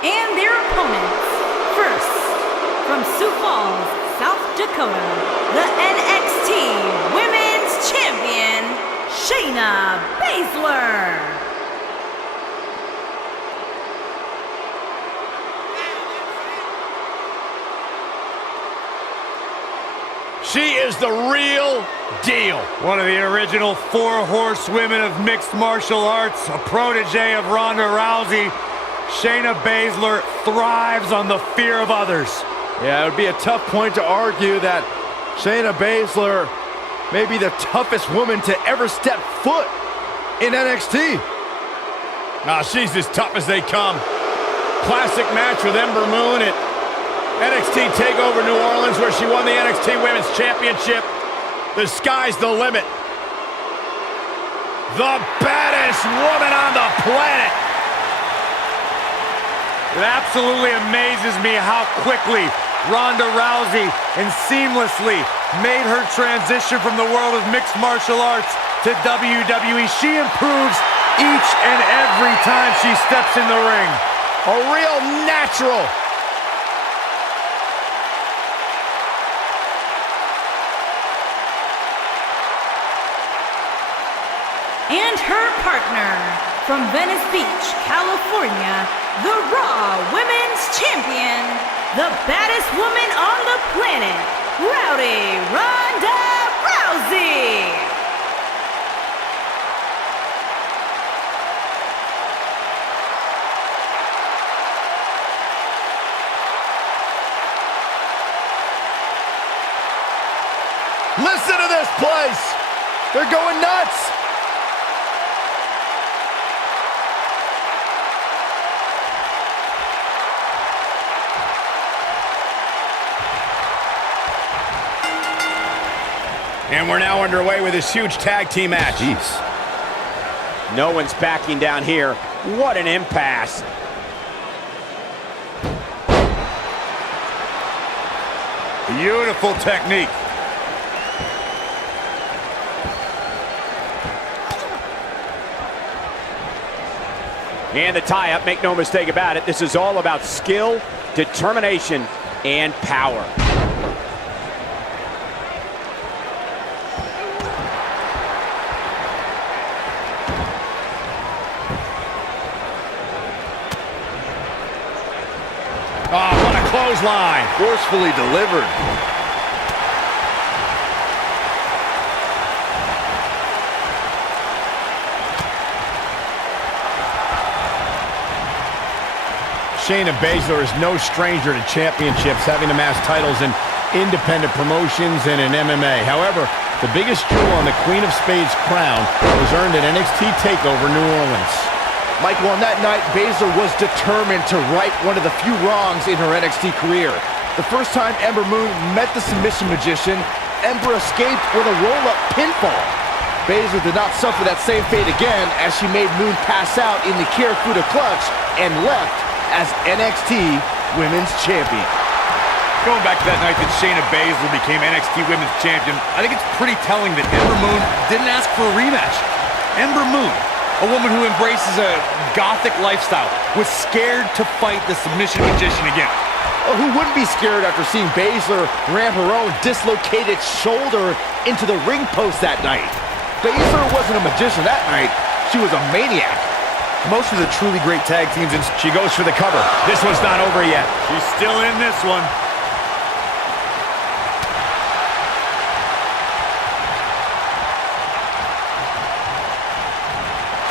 And their opponents, first, from Sioux Falls, South Dakota, the NXT Women's Champion, Shayna Baszler. She is the real deal. One of the original 4 horsewomen of mixed martial arts, a protege of Ronda Rousey. Shayna Baszler thrives on the fear of others. Yeah, it would be a tough point to argue that Shayna Baszler may be the toughest woman to ever step foot in NXT. She's as tough as they come. Classic match with Ember Moon at NXT TakeOver New Orleans, where she won the NXT Women's Championship. The sky's the limit. The baddest woman on the planet. It absolutely amazes me how quickly Ronda Rousey and seamlessly made her transition from the world of mixed martial arts to WWE. She improves each and every time she steps in the ring. A real natural. And her partner, from Venice Beach, California, the Raw Women's Champion, the baddest woman on the planet, Ronda Rousey. Listen to this place. They're going nuts. And we're now underway with this huge tag team match. Jeez. No one's backing down here. What an impasse. Beautiful technique. And the tie-up, make no mistake about it, this is all about skill, determination, and power. Oh, what a clothesline. Forcefully delivered. Shayna Baszler is no stranger to championships, having amassed titles in independent promotions and in MMA. However, the biggest jewel on the Queen of Spades crown was earned at NXT TakeOver New Orleans. Michael, on that night, Baszler was determined to right one of the few wrongs in her NXT career. The first time Ember Moon met the submission magician, Ember escaped with a roll-up pinfall. Baszler did not suffer that same fate again as she made Moon pass out in the Kirifuda clutch and left as NXT Women's Champion. Going back to that night that Shayna Baszler became NXT Women's Champion, I think it's pretty telling that Ember Moon didn't ask for a rematch. Ember Moon, a woman who embraces a gothic lifestyle, was scared to fight the submission magician again. Well, who wouldn't be scared after seeing Baszler ram her own dislocated shoulder into the ring post that night? Baszler wasn't a magician that night, she was a maniac. Most of the truly great tag teams, and she goes for the cover. This one's not over yet. She's still in this one.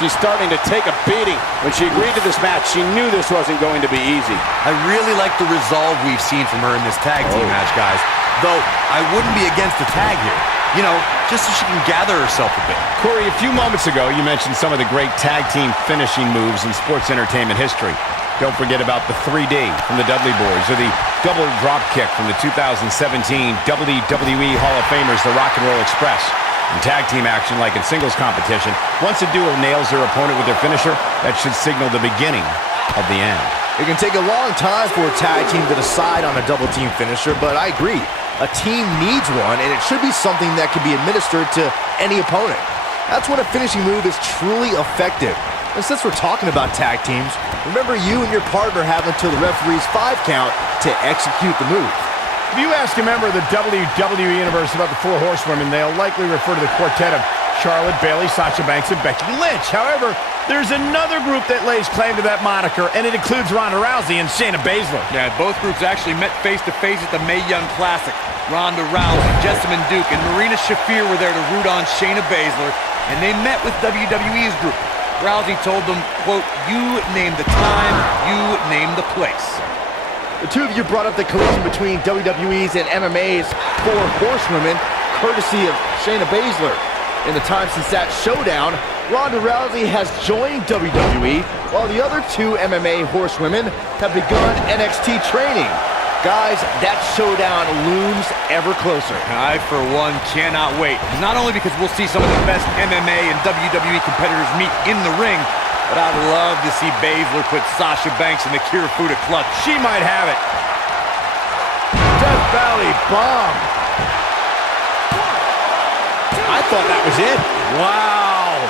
She's starting to take a beating. When she agreed to this match, she knew this wasn't going to be easy. I really like the resolve we've seen from her in this tag team match, guys. Though, I wouldn't be against the tag here. You know, just so she can gather herself a bit. Corey, a few moments ago, you mentioned some of the great tag team finishing moves in sports entertainment history. Don't forget about the 3D from the Dudley Boys, or the double drop kick from the 2017 WWE Hall of Famers, the Rock and Roll Express. In tag team action, like in singles competition, once a duo nails their opponent with their finisher, that should signal the beginning of the end. It can take a long time for a tag team to decide on a double team finisher, but I agree. A team needs one, and it should be something that can be administered to any opponent. That's when a finishing move is truly effective. And since we're talking about tag teams, remember you and your partner have until the referee's 5 count to execute the move. If you ask a member of the WWE Universe about the 4 horsewomen, they'll likely refer to the quartet of Charlotte, Bayley, Sasha Banks, and Becky Lynch. However, there's another group that lays claim to that moniker, and it includes Ronda Rousey and Shayna Baszler. Yeah, both groups actually met face-to-face at the Mae Young Classic. Ronda Rousey, Jessamine Duke, and Marina Shafir were there to root on Shayna Baszler, and they met with WWE's group. Rousey told them, quote, "You name the time, you name the place." The two of you brought up the collision between WWE's and MMA's 4 horsewomen, courtesy of Shayna Baszler. In the time since that showdown, Ronda Rousey has joined WWE, while the other 2 MMA horsewomen have begun NXT training. Guys, that showdown looms ever closer. I, for one, cannot wait. Not only because we'll see some of the best MMA and WWE competitors meet in the ring, but I'd love to see Baszler put Sasha Banks in the Kirifuda clutch. She might have it. Death Valley bomb. I thought that was it. Wow.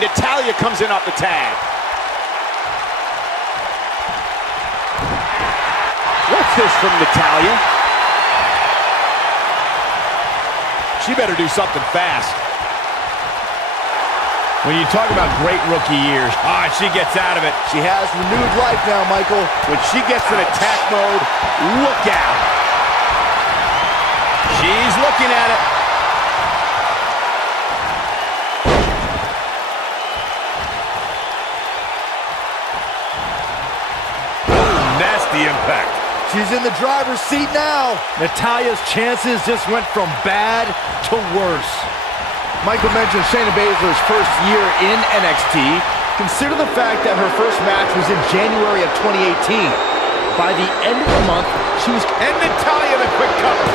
Natalya comes in off the tag. What's this from Natalya? She better do something fast. When you talk about great rookie years, she gets out of it. She has renewed life now, Michael. When she gets in attack mode, look out. She's looking at it. Ooh, nasty impact. She's in the driver's seat now. Natalya's chances just went from bad to worse. Michael mentioned Shayna Baszler's first year in NXT. Consider the fact that her first match was in January of 2018. By the end of the month, she was... And Natalya the quick cover.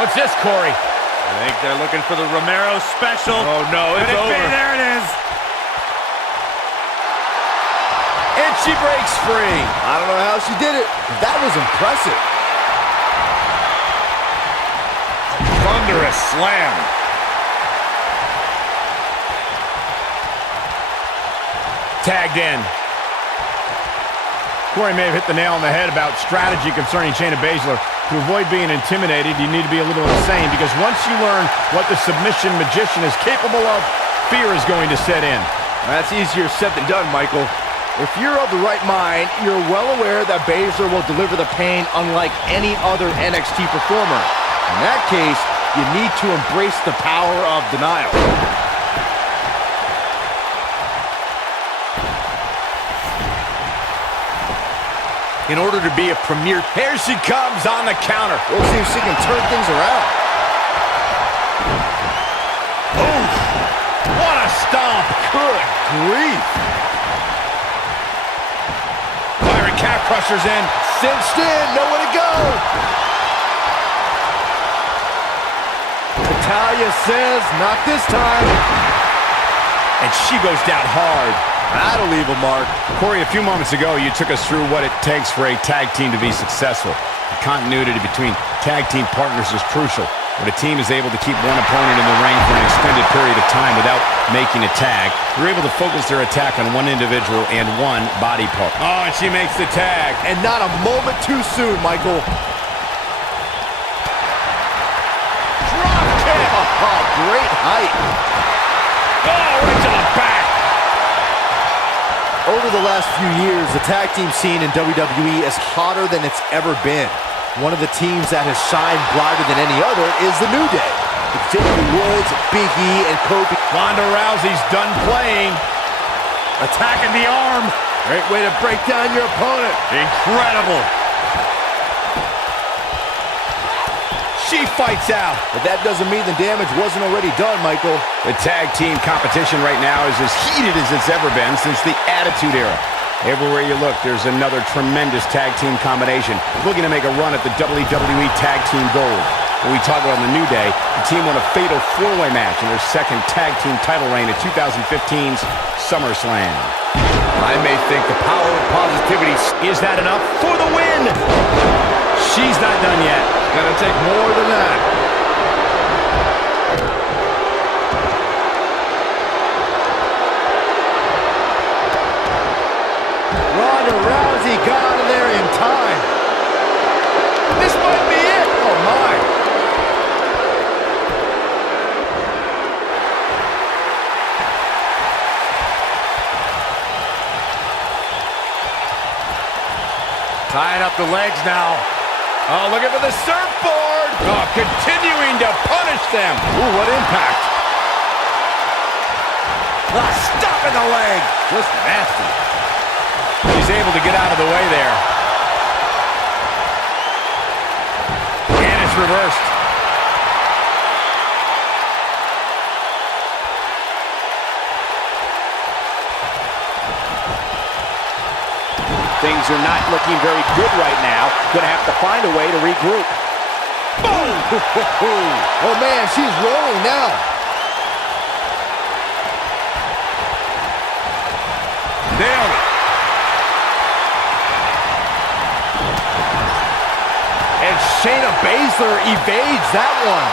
What's this, Corey? I think they're looking for the Romero special. Oh, no, it's over. There it is. And she breaks free. I don't know how she did it. That was impressive. Thunderous slam. Tagged in. Corey may have hit the nail on the head about strategy concerning Shayna Baszler. To avoid being intimidated, you need to be a little insane, because once you learn what the submission magician is capable of, fear is going to set in. That's easier said than done, Michael. If you're of the right mind, you're well aware that Baszler will deliver the pain unlike any other NXT performer. In that case, you need to embrace the power of denial. In order to be a premier, here she comes on the counter. We'll see if she can turn things around. Oh, what a stomp. Good grief. Byron calf crushers in. Cinched in, nowhere to go. Natalya says, not this time. And she goes down hard. That'll leave a mark. Corey, a few moments ago, you took us through what it takes for a tag team to be successful. The continuity between tag team partners is crucial. When a team is able to keep one opponent in the ring for an extended period of time without making a tag, they're able to focus their attack on one individual and one body part. Oh, and she makes the tag. And not a moment too soon, Michael. Drop kick. Oh, great height. Oh, right to the back. Over the last few years, the tag team scene in WWE is hotter than it's ever been. One of the teams that has shined brighter than any other is the New Day. Xavier Woods, Big E, and Kobe. Ronda Rousey's done playing. Attacking the arm. Great way to break down your opponent. Incredible. She fights out. But that doesn't mean the damage wasn't already done, Michael. The tag team competition right now is as heated as it's ever been since the Attitude Era. Everywhere you look, there's another tremendous tag team combination looking to make a run at the WWE Tag Team Gold. When we talk about the New Day, the team won a fatal four-way match in their second tag team title reign at 2015's SummerSlam. I may think the power of positivity. Is that enough for the win? She's not done yet. Gonna take more than that. Ronda Rousey got out of there in time. This might be it. Oh, my. Tying up the legs now. Oh, looking for the surfboard. Oh, continuing to punish them. Ooh, what impact. Stop in the leg. Just nasty. He's able to get out of the way there. And it's reversed. Things are not looking very good right now. Gonna have to find a way to regroup. Boom! Oh, man, she's rolling now. Nailed it. And Shayna Baszler evades that one.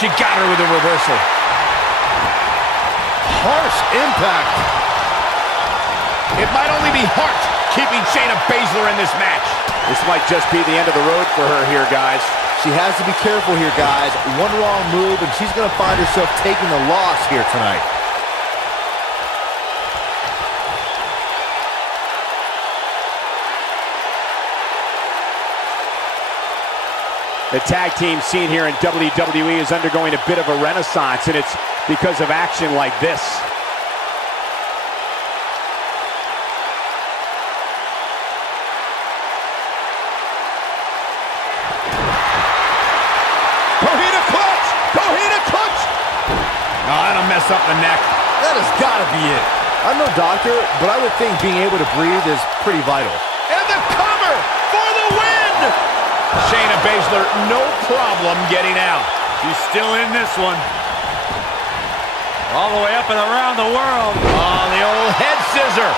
She got her with a reversal. Harsh impact. It might only be heart keeping Shayna Baszler in this match. This might just be the end of the road for her here, guys. She has to be careful here, guys. One wrong move, and she's going to find herself taking the loss here tonight. The tag team scene here in WWE is undergoing a bit of a renaissance, and it's because of action like this. That'll mess up the neck. That has got to be it. I'm no doctor, but I would think being able to breathe is pretty vital. And the cover for the win! Shayna Baszler, no problem getting out. She's still in this one. All the way up and around the world. Oh, the old head scissor.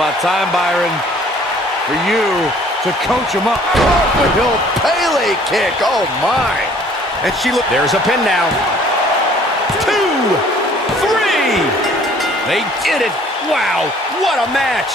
About time, Byron, for you to coach him up. Hill Pele kick. Oh, my. And she looked. There's a pin now. 2, 3. They did it. Wow, what a match.